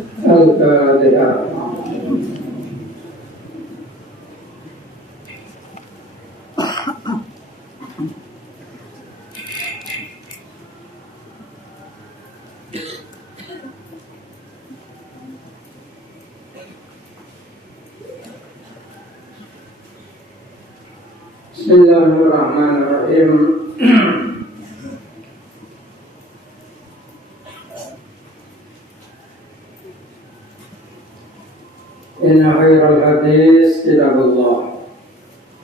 Al-Fatihah. Bismillahirrahmanirrahim. Inna khairal hadis kitabullah,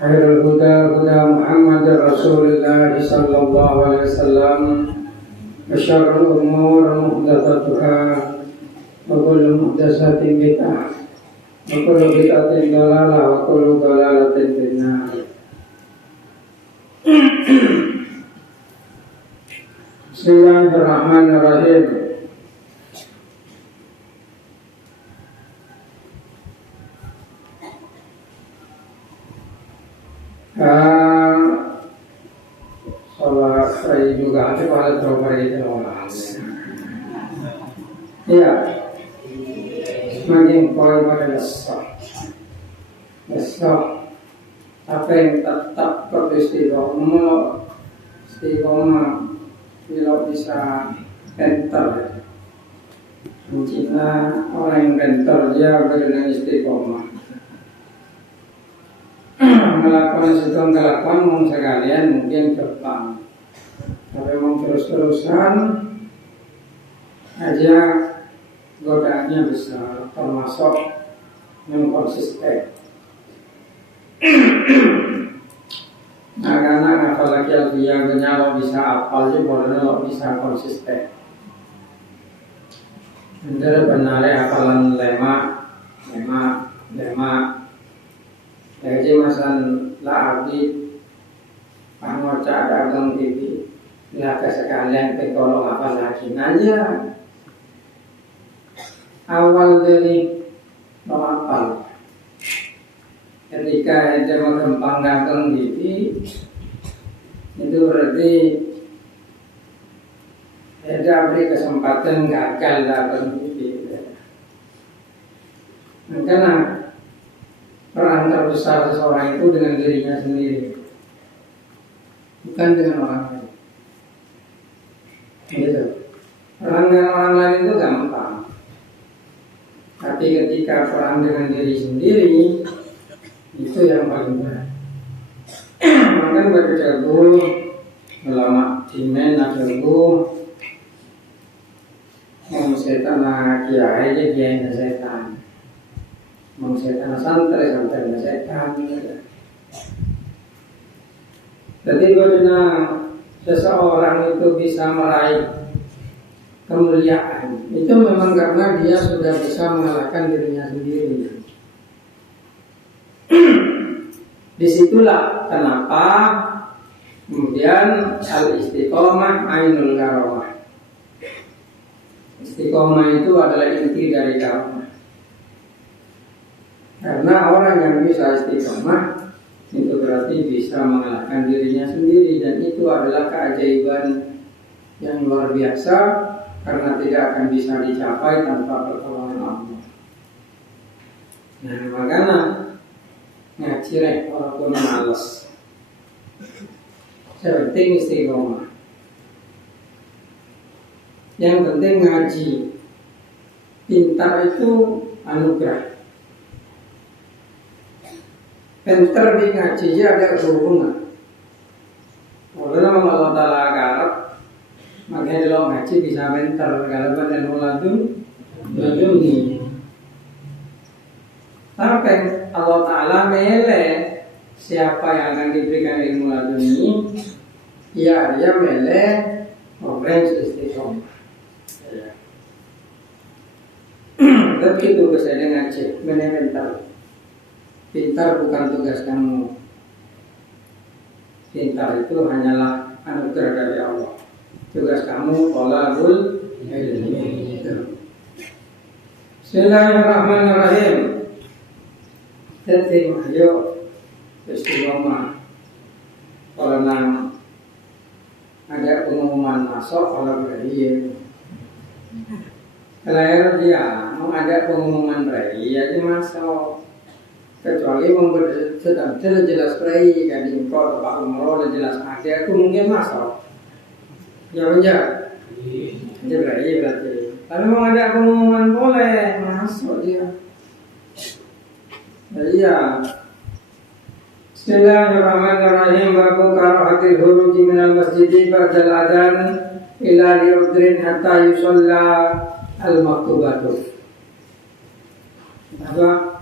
khairul huda huda Muhammad Rasulullah sallallahu alaihi wasallam, wa syarrul umur muhdatsatuha, wa kullu muhdatsatin bid'ah, wa kullu bid'atin dhalalah, wa kullu dhalalatin finnar. Bismillahirrahmanirrahim. Sholat saya juga ada pada terobari itu orang. Ya, semakin kau pada besok, apa yang tetap beristiqomah, kalau bisa enter. Cina orang yang enter dia berdiri istiqomah. Melakukan sesuatu kelakuan sekalian mungkin gampang, tapi mau terus-terusan aja godaannya besar, termasuk yang konsisten. Nah, karena apalagi alfiahnya lo bisa apal sih, boleh lo bisa konsisten. Bener benarnya hafalan lema. Jadi masan la abdi pangoca dagang TV, lah sekalian kalau apa lagi aja. Awal dari mengapal. Ketika dia mengembang dagang TV, itu berarti dia beri kesempatan gagal dagang TV. Karena peran terbesar seseorang itu dengan dirinya sendiri, bukan dengan orang lain. Gitu. Peran dengan orang lain itu gampang, tapi ketika peran dengan diri sendiri itu yang paling berat. Maka berjago melama dimen jago mau setan kiai aja kiai setan. Setan santai setan. Jadi karena seseorang itu bisa meraih kemuliaan, itu memang karena dia sudah bisa mengalahkan dirinya sendiri. Disitulah kenapa kemudian al-istiqomah ainul karamah. Istiqomah itu adalah inti dari karamah. Karena orang yang bisa istiqomah itu berarti bisa mengalahkan dirinya sendiri, dan itu adalah keajaiban yang luar biasa karena tidak akan bisa dicapai tanpa pertolongan Allah. Nah, makanya ngaji walaupun males, penting istiqomah. Yang penting ngaji. Pintar itu anugerah. Pintar di ngaji ada hubungan. Kalau Allah Ta'ala garap, makanya kalau ngaji bisa pintar. Kalau pada muladun ini. Tapi Allah Ta'ala milih siapa yang akan diberikan ilmu ladun ini, ya dia milih orang istiqomah. Tapi tugas saya ngaji, pintar. Pintar bukan tugas kamu. Pintar itu hanyalah anugerah dari Allah. Tugas kamu thalabul ilmi. Bismillahirrahmanirrahim. Jadi ayo istiqomah. Kalau ada pengumuman masuk kalau berakhir. Kalau dia mau ada pengumuman prai aja masuk, kecuali mau sedang jelas prai kan di kota Pak Umroh jelas ada aku mungkin masuk. Ya benar. Dia prai berarti. Tapi mau ada pengumuman boleh masuk dia. Iya. Bismillahirrahmanirrahim. Babu karahatil huruji minal masjidi ba'dal adan ila liudrin hatta yusalla al-maktubatu.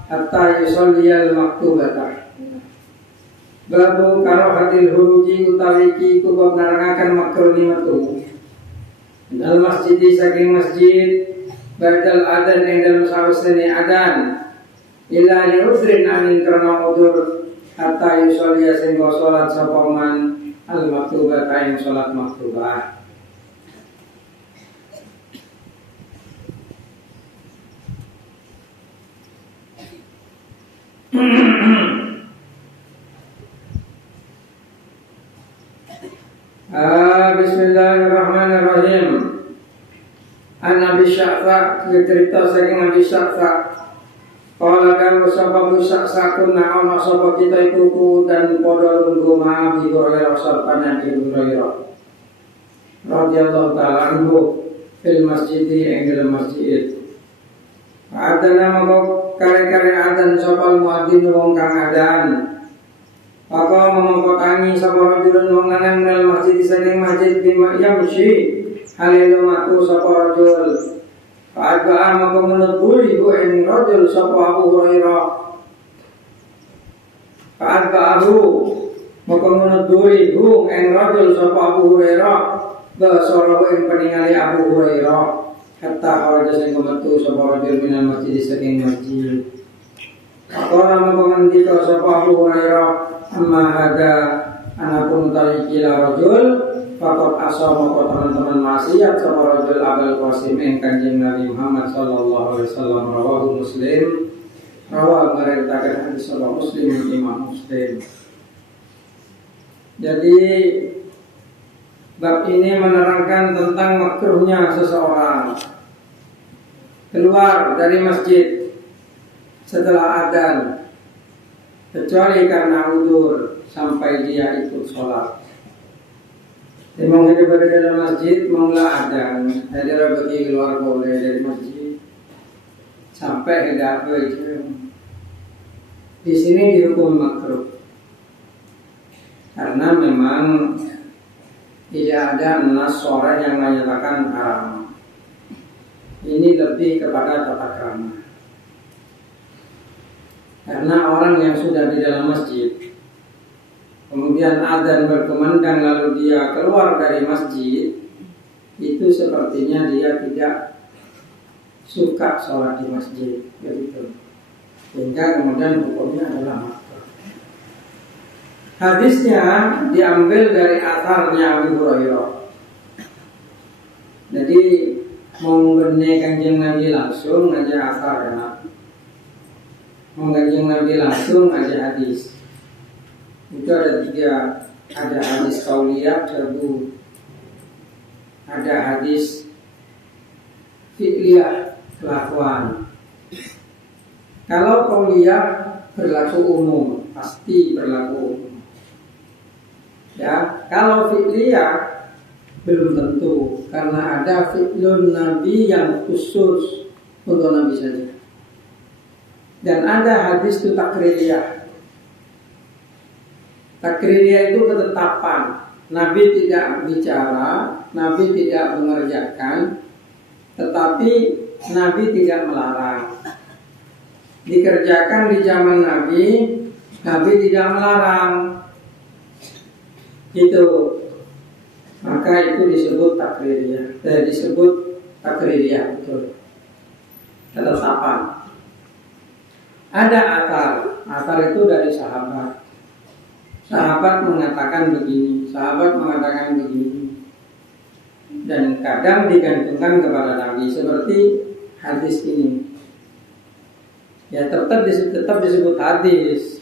Hatta yusalli al-maktubata. Babu karahatil huruji utawi ki kubab narangaken makruh metu. Minal masjidi saking masjid ba'dal adan ing dalem sawetene adan. Ila liudrin amin karena udur hatta yusolya sehingga sholat sapaman al-maktubah kain sholat maktubah. Bismillahirrahmanirrahim. An Abi Sya'fa cerita saking Abi Sya'fa. Kala dawu sapa musak sakun na'ona sapa kita ikuku dan podo lunggu maaf Ibu Hurairah sarpana Ibu Hurairah radhiyallahu ta'ala anhu fil masjidi ing dalam masjid. Adana mongko kare-kare adan sapa muadzin wong kang adan. Maka mengkotangi sapa rajulun wong lanang dalam masjid saking masjid bima yamshi halilu matu sapa rajul. Fa'adba'a maka menetuli hu ing rajul sapa Abu Hurairah. Fa'adba'ahu maka menetuli hu ing rajul sapa Abu Hurairah. Basarahu ing peningali Abu Hurairah. Hatta kharaja sing metu sapa rajul minal masjid saking masjid. Faqala maka ngendika sapa Abu Hurairah, amma hada anapun utawi kila rajul fakot asal moko teman-teman maksiat sama rajul Abul Qasim ing Kanjeng Nabi Muhammad sallallahu alaihi wasallam rawahu Muslim. Rawal meriwayatkan hadis sahih Muslim Imam Muslim. Jadi bab ini menerangkan tentang makruhnya seseorang keluar dari masjid setelah adzan kecuali karena udzur sampai dia ikut sholat. Memang hidup berada dalam masjid, maulah adzan, ada bagi keluar boleh dari masjid sampai hendak berjam. Di sini dihukum makruh karena memang tidak ada nas sore yang menyatakan haram. Ini lebih kepada tata krama. Karena orang yang sudah di dalam masjid kemudian adzan berkumandang lalu dia keluar dari masjid, itu sepertinya dia tidak suka sholat di masjid, begitu. Sehingga kemudian hukumnya adalah makruh. Hadisnya diambil dari asarnya Abu Hurairah. Jadi mengenai Kanjeng Nabi langsung aja asar ya. Mengenai Nabi langsung aja hadis. Itu ada tiga, ada hadis qauliyah, ada hadis fi'liyah, kelakuan. Kalau qauliyah berlaku umum, pasti berlaku umum. Ya, kalau fi'liyah belum tentu, karena ada fi'lun Nabi yang khusus untuk Nabi saja. Dan ada hadis itu takririyah. Takririyah itu ketetapan. Nabi tidak bicara, Nabi tidak mengerjakan, tetapi Nabi tidak melarang. Dikerjakan di zaman Nabi, Nabi tidak melarang. Gitu. Maka itu disebut takririyah. Disebut takririyah, betul. Ketetapan. Ada asar itu dari sahabat. Sahabat mengatakan begini, sahabat mengatakan begini, dan kadang digantungkan kepada Nabi seperti hadis ini. Ya tetap disebut hadis,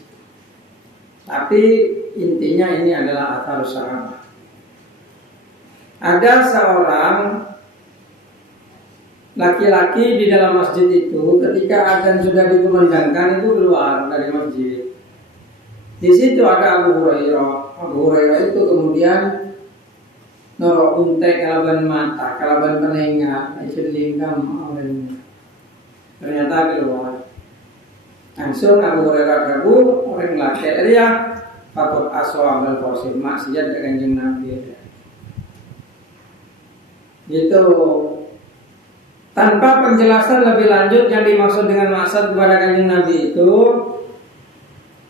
tapi intinya ini adalah asar sahabat. Ada seorang laki-laki di dalam masjid itu ketika adzan sudah dikumandangkan itu keluar dari masjid. Di situ ada Abu Hurairah. Abu Hurairah itu kemudian norok untek kalaban mata, kalaban penengah, isilingkam awalnya. Ternyata keluar. Langsung Abu Hurairah kagu orang laki dia patut aswa bal qasim maksiat ke Kanjeng Nabi. Gitu. Tanpa penjelasan lebih lanjut yang dimaksud dengan maksud kepada Kanjeng Nabi itu,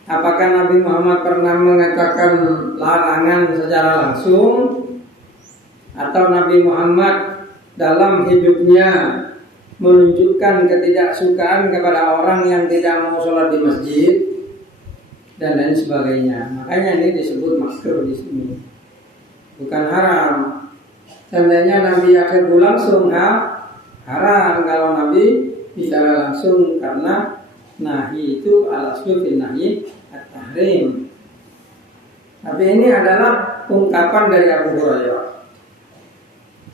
apakah Nabi Muhammad pernah mengatakan larangan secara langsung, atau Nabi Muhammad dalam hidupnya menunjukkan ketidaksukaan kepada orang yang tidak mau sholat di masjid dan lain sebagainya. Makanya ini disebut makruh di sini, bukan haram. Seandainya Nabi akhir langsung haram kalau Nabi bicara langsung, karena nahi itu al-aslu fin nahi at-tahrim. Tapi ini adalah ungkapan dari Abu Hurairah.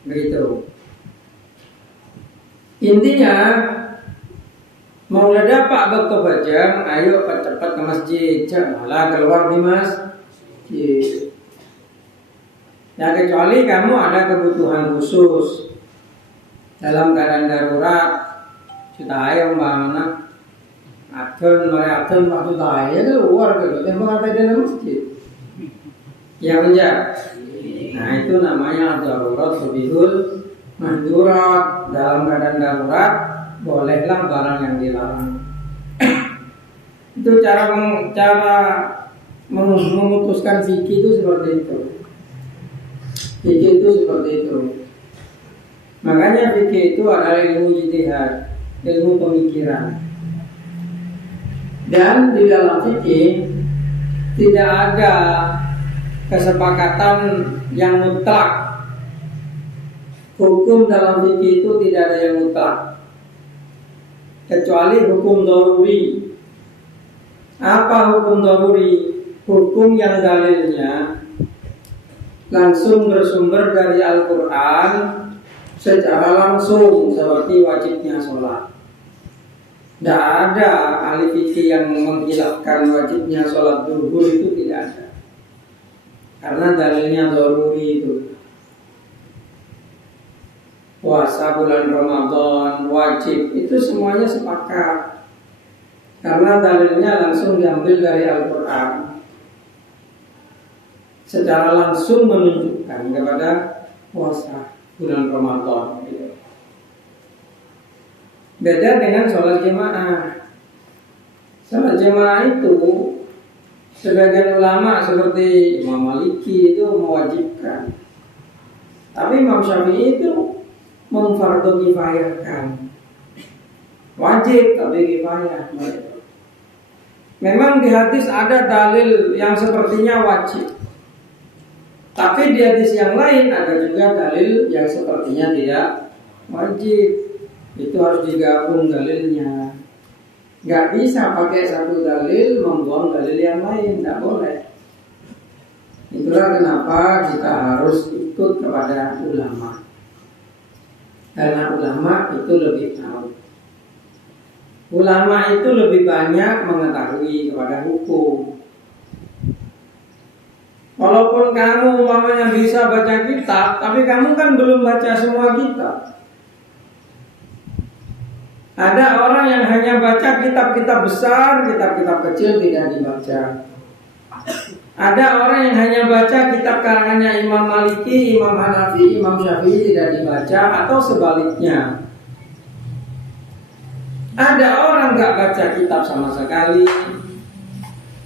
Begitu. Intinya mau ledapak bakto bajang, ayo cepat ke masjid, malah keluar di masjid. Ya kecuali kamu ada kebutuhan khusus dalam keadaan darurat, kita ayo mana adon waktu saya keluar gitu, tembak ada dalam masjid. Ya menjak. Nah itu namanya darurat subihul mahdurat. Dalam keadaan darurat bolehlah barang yang dilarang. Itu cara memutuskan fikih itu seperti itu. Fikih itu seperti itu. Makanya fikih itu adalah ilmu ijtihad, ilmu pemikiran. Dan di dalam fikih tidak ada kesepakatan yang mutlak. Hukum dalam fikih itu tidak ada yang mutlak, kecuali hukum daruri. Apa hukum daruri? Hukum yang dalilnya langsung bersumber dari Al-Quran secara langsung, seperti wajibnya sholat. Tidak ada ahli fikih yang menghilangkan wajibnya sholat zuhur, itu tidak ada, karena dalilnya daruri itu. Puasa bulan Ramadan wajib, itu semuanya sepakat, karena dalilnya langsung diambil dari Al-Quran, secara langsung menunjukkan kepada puasa bulan Ramadan. Beda dengan sholat jemaah. Sholat jemaah itu sebagian ulama seperti Imam Maliki itu mewajibkan, tapi Imam Syafi'i itu memfardu kifayahkan. Wajib tapi kifayah. Memang di hadis ada dalil yang sepertinya wajib, tapi di hadis yang lain ada juga dalil yang sepertinya tidak wajib. Itu harus digabung dalilnya. Gak bisa pakai satu dalil membuang dalil yang lain, tidak boleh. Itulah kenapa kita harus ikut kepada ulama, karena ulama itu lebih tahu. Ulama itu lebih banyak mengetahui kepada hukum. Walaupun kamu umpamanya bisa baca kitab, tapi kamu kan belum baca semua kitab. Ada orang yang hanya baca kitab-kitab besar, kitab-kitab kecil tidak dibaca. Ada orang yang hanya baca kitab karangannya Imam Maliki, Imam Hanafi, Imam Syafi'i tidak dibaca, atau sebaliknya. Ada orang nggak baca kitab sama sekali,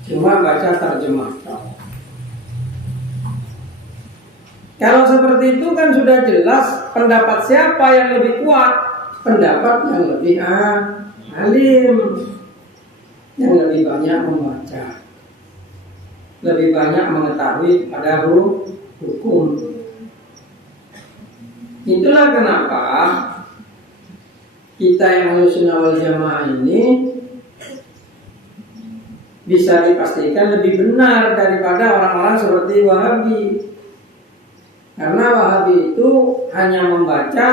cuma baca terjemah. Kalau seperti itu kan sudah jelas pendapat siapa yang lebih kuat. Pendapat yang lebih alim, yang lebih banyak membaca, lebih banyak mengetahui pada hukum. Itulah kenapa kita yang Ahlussunnah wal Jamaah ini bisa dipastikan lebih benar daripada orang-orang seperti Wahabi. Karena Wahabi itu hanya membaca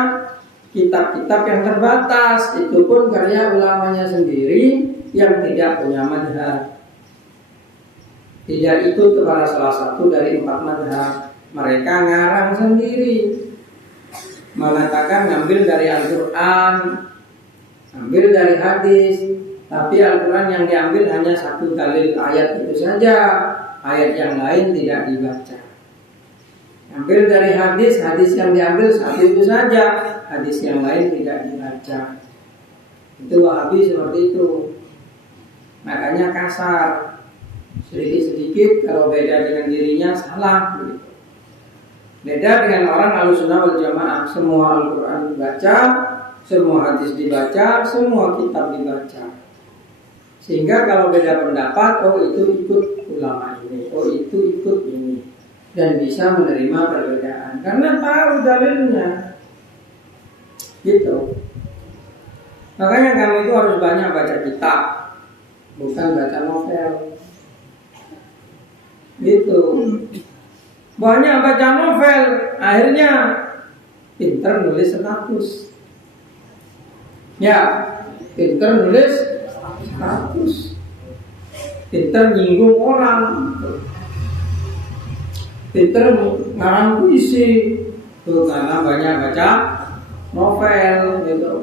kitab-kitab yang terbatas, itu pun karya ulamanya sendiri yang tidak punya madhab, tidak ikut kepada salah satu dari 4 madhab. Mereka ngarang sendiri, mengatakan ngambil dari Al-Quran, ngambil dari hadis, tapi Al-Quran yang diambil hanya satu dalil ayat itu saja, ayat yang lain tidak dibaca. Ambil dari hadis, hadis yang diambil satu itu saja, hadis yang lain tidak dibaca. Itu Wahabi seperti itu. Makanya kasar, sedikit-sedikit kalau beda dengan dirinya salah begitu. Beda dengan orang Ahlussunnah wal Jamaah, semua Al-Quran dibaca, semua hadis dibaca, semua kitab dibaca. Sehingga kalau beda pendapat, oh itu ikut ulama ini, oh itu ikut ini, dan bisa menerima perbedaan karena tahu dalilnya. Gitu. Makanya kamu itu harus banyak baca kitab, bukan baca novel. Gitu. Banyak baca novel, akhirnya pinter nulis status. Ya, pinter nulis status, pinter nyinggung orang, pinter ngarang puisi, tuh karena banyak baca novel gitu.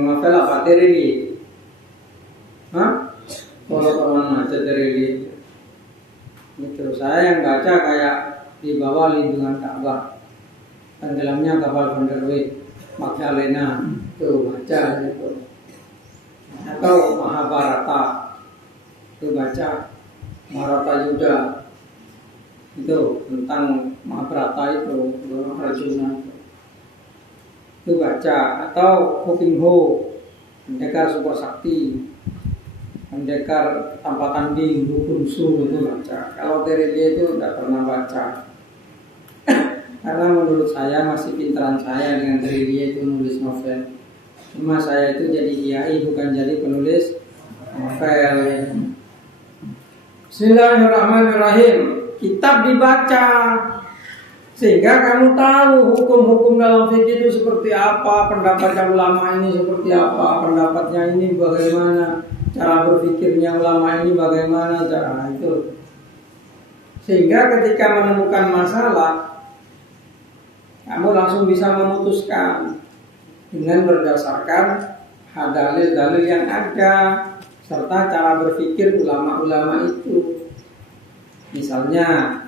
Novel apa? Terili? Hah? Kalau kawan baca Terili, itu saya yang baca kayak di bawah lindungan Ka'bah, tenggelamnya kapal Van der Weyck, Magdalena, tuh baca gitu. Atau Mahabharata, tuh baca Mahabharata Yuda, itu tentang Mahabharata itu Arjuna, itu baca. Atau Ho Ping Ho, pendekar super sakti, pendekar tanpa tanding, dukun su, itu baca. Kalau dari dia itu tidak pernah baca. Karena menurut saya masih pintaran saya dengan dari dia itu nulis novel. Cuma saya itu jadi kiai bukan jadi penulis novel. Bismillahirrahmanirrahim. Kitab dibaca sehingga kamu tahu hukum-hukum dalam fikih itu seperti apa, pendapatnya ulama ini seperti apa, pendapatnya ini bagaimana, cara berpikirnya ulama ini bagaimana, cara itu. Sehingga ketika menemukan masalah, kamu langsung bisa memutuskan dengan berdasarkan dalil-dalil yang ada serta cara berpikir ulama-ulama itu. Misalnya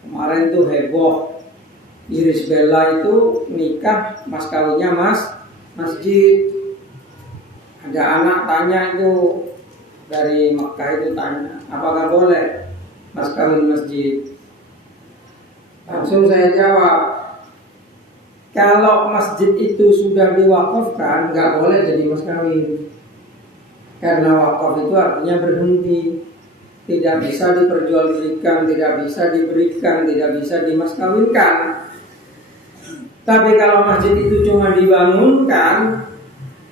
kemarin tuh heboh, Iris Bella itu nikah mas kawinnya masjid. Ada anak tanya itu dari Mekah itu tanya, apakah boleh mas kawin masjid? Langsung saya jawab, kalau masjid itu sudah diwakafkan, nggak boleh jadi mas kawin. Karena wakaf itu artinya berhenti, tidak bisa diperjualbelikan, tidak bisa diberikan, tidak bisa dimaskawinkan. Tapi kalau masjid itu cuma dibangunkan,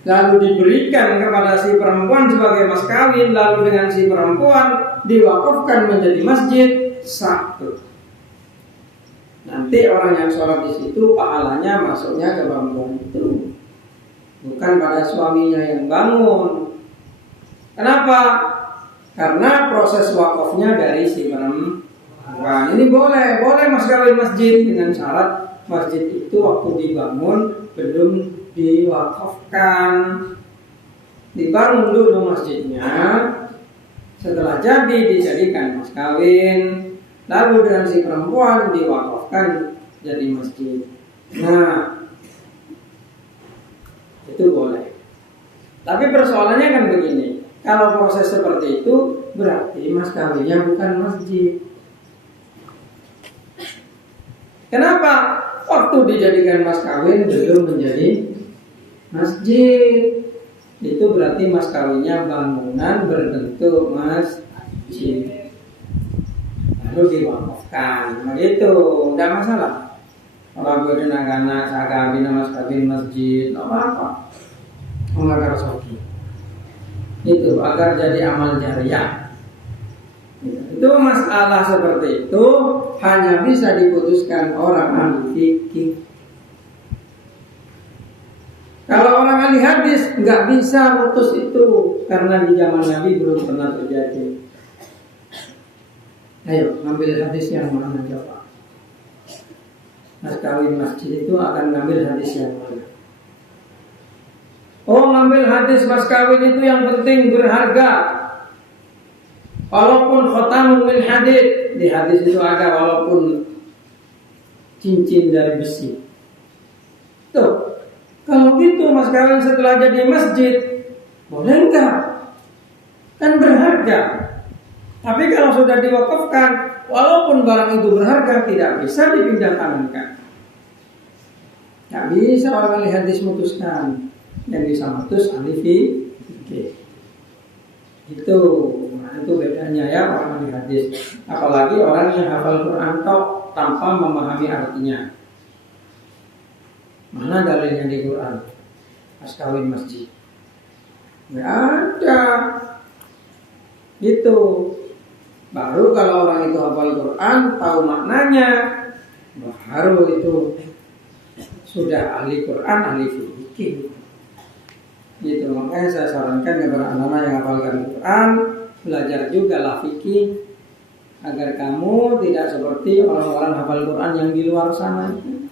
lalu diberikan kepada si perempuan sebagai mas kawin, lalu dengan si perempuan diwakafkan menjadi masjid, satu. Nanti orang yang sholat di situ pahalanya masuknya ke perempuan itu, bukan pada suaminya yang bangun. Kenapa? Karena proses wakafnya dari si perempuan. Ini boleh mas kawin masjid dengan syarat masjid itu waktu dibangun belum diwakafkan. Dibangun dulu masjidnya, setelah jadi dijadikan mas kawin. Lalu dengan si perempuan diwakafkan jadi masjid. Nah, itu boleh. Tapi persoalannya kan begini, kalau proses seperti itu berarti mas kawinnya bukan masjid. Kenapa? Waktu dijadikan mas kawin belum menjadi masjid. Itu berarti mas kawinnya bangunan berbentuk masjid, lalu diwakafkan, begitu, tidak masalah. Kalau gue anak saya kawin mas kawin masjid, tidak apa-apa. Mengajar soki itu agar jadi amal jariah. Itu masalah seperti itu hanya bisa diputuskan orang ahli fikih. Kalau orang ahli hadis nggak bisa putus itu karena di zaman Nabi belum pernah terjadi. Ayo ngambil hadis yang mana coba? Mas kawin masjid itu akan ngambil hadis yang mana? Oh, ngambil hadis mas kawin itu yang penting berharga. Walaupun khatamun min hadid, di hadis itu ada walaupun cincin dari besi. Tuh, kalau gitu mas kawin setelah jadi masjid, boleh enggak? Kan berharga. Tapi kalau sudah diwakafkan, walaupun barang itu berharga, tidak bisa dipindah tangankan. Tidak bisa orang ahli hadis memutuskan. Yang bisa memutus ahli fikih. Itu bedanya ya orang ahli hadis. Apalagi orang yang hafal Quran tok tanpa memahami artinya. Mana dalilnya di Quran? Mas kawin masjid. Nggak ada. Itu. Baru kalau orang itu hafal Quran, tahu maknanya, baru itu sudah ahli Quran, ahli fikih. Gitu, makanya saya sarankan kepada anak-anak yang hafalkan Quran, belajar juga lah fikih agar kamu tidak seperti orang-orang hafal Quran yang di luar sana itu.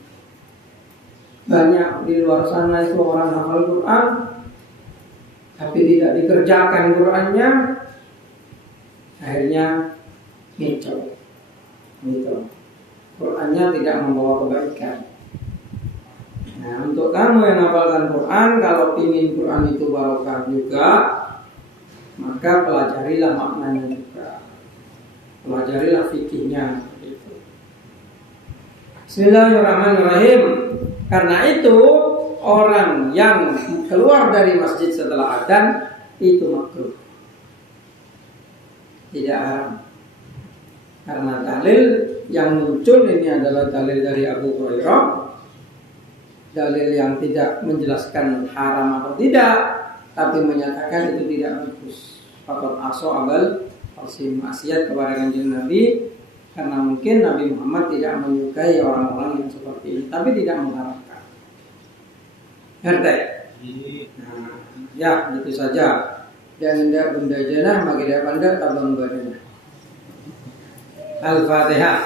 Banyak di luar sana itu orang hafal Quran tapi tidak dikerjakan Qurannya, akhirnya gitu. Qurannya tidak membawa kebaikan. Nah, untuk kamu yang hafalkan Quran, kalau ingin Quran itu barokah juga, maka pelajarilah maknanya juga. Pelajarilah fikihnya. Bismillahirrahmanirrahim. Karena itu orang yang keluar dari masjid setelah adzan itu makruh. Tidak haram. Karena dalil yang muncul ini adalah dalil dari Abu Hurairah. Dalil yang tidak menjelaskan haram atau tidak, tapi menyatakan itu tidak bagus. Fakot aso abal palsi maksiat kepada kanjeng Nabi, karena mungkin Nabi Muhammad tidak menyukai orang-orang yang seperti ini, tapi tidak mengharapkan. Ngerti? Nah, ya itu saja. Dan benda jenah maka dia pandai tabang badannya. Al-Fatihah.